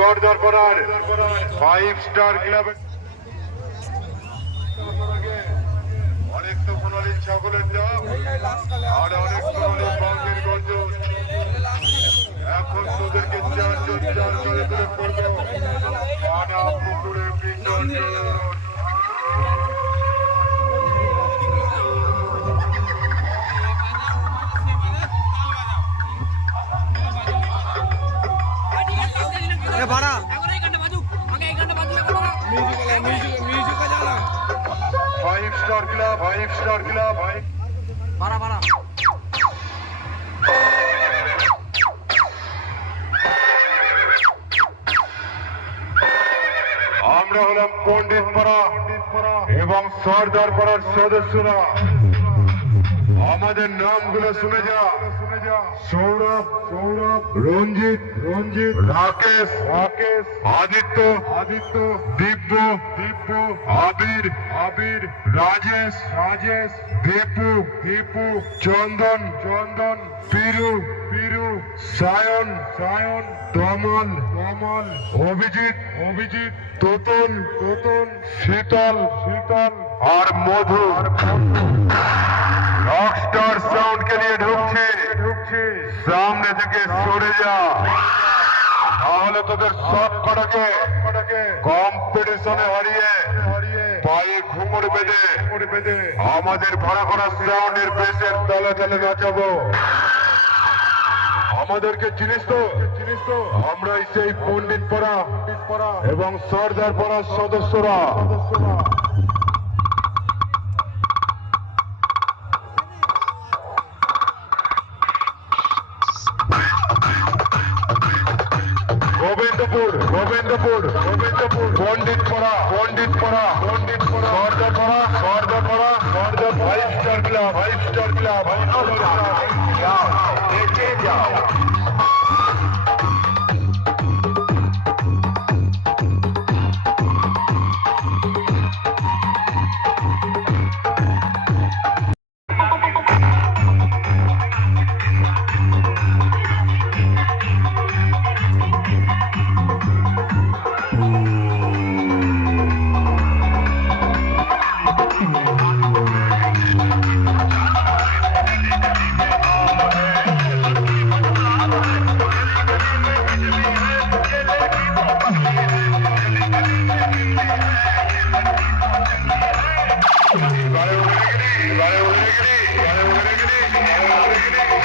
সর্দার পাড়ার five star ক্লাবের অনেক তো সোনালি ছাগলের নাম আর অনেক সোনালি বঙ্গের গর্জন এখন তোদেরকে চারজন চার করে তুলে পড়ব পুকুরে বিসর্জন ভাড়া ভাড়া ভাড়া আমরা হলাম পণ্ডিত পাড়া এবং সর্দার পাড়ার সদস্যরা। আমাদের নামগুলো শুনে যা। সৌরভ সৌরভ রঞ্জিত রঞ্জিত রাকেশ রাকেশ আদিত্য আদিত্য দিব্য দিব্য আবির আবির রাজেশ রাজেশ দীপু দীপু চন্দন চন্দন পিরু পিরু সায়ন সায়ন তমল তমল অভিজিৎ অভিজিৎ তোতন তোতন শীতল শীতল আর মধু। রকস্টার সাউন্ড কে নিয়ে ঢুকছে। সামনে থেকে সরে যা। তাহলে তোদের সব কটাকে কম্পিটিশনে হারিয়ে পায়ে ঘুমর বেঁধে আমাদের ভাড়া করা সাউন্ডের বেশের তলে তলে নাচাবো। আমাদেরকে চিনিস তো? চিনিস তো আমরাই সেই পণ্ডিত পাড়া এবং সর্দার পাড়ার সদস্যরা। গোবিন্দপুর গোবিন্দপুর গোবিন্দপুর পণ্ডিত পাড়া Pandit Para Pandit Para Sardar five star club five star club যাও দেখে যাও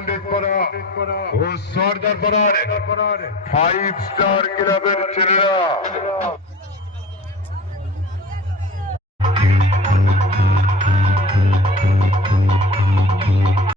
গোবিন্দপুর পণ্ডিত পাড়া ও সর্দারপাড়ার ফাইভ স্টার ক্লাবের ছেলেরা।